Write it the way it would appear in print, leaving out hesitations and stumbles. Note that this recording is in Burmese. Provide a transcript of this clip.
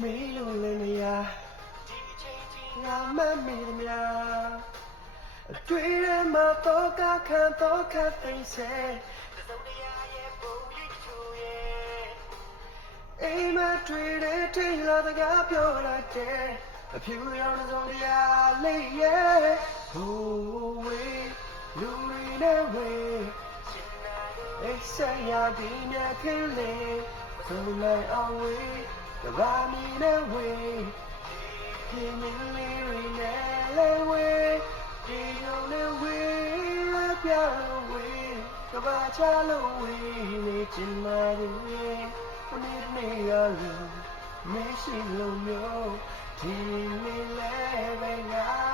မေးလို့လည်းမရငါမမေးသမျှအတွေ့ထဲမှာတော့ကခံတော့ခတ်သိမ်းစေအိမ်မတွေ့တဲ့ထိတ်လာတကားပြောလိုက်တဲ့အဖြူရောင်စုံတရားလေးရဲ့ဟိုးဝေးလူတွေနဲ့ဝေးအိတ်ဆက်ရပြီးမြတ်ခင်းလေးဆိုလိုက်အောင်ဝေးကဘာမီနဲ့ဝေးခင်းလေးတွေနဲ့လဲဝေးဒီလိုနဲ့ဝေးရပြလို့ဝေးကဘာချလို့ဝေးနေချင်မှလို့ဝေးဘယ်နေရလို့မရှိလို့မျိုးဒီနေ့လဲပဲငါ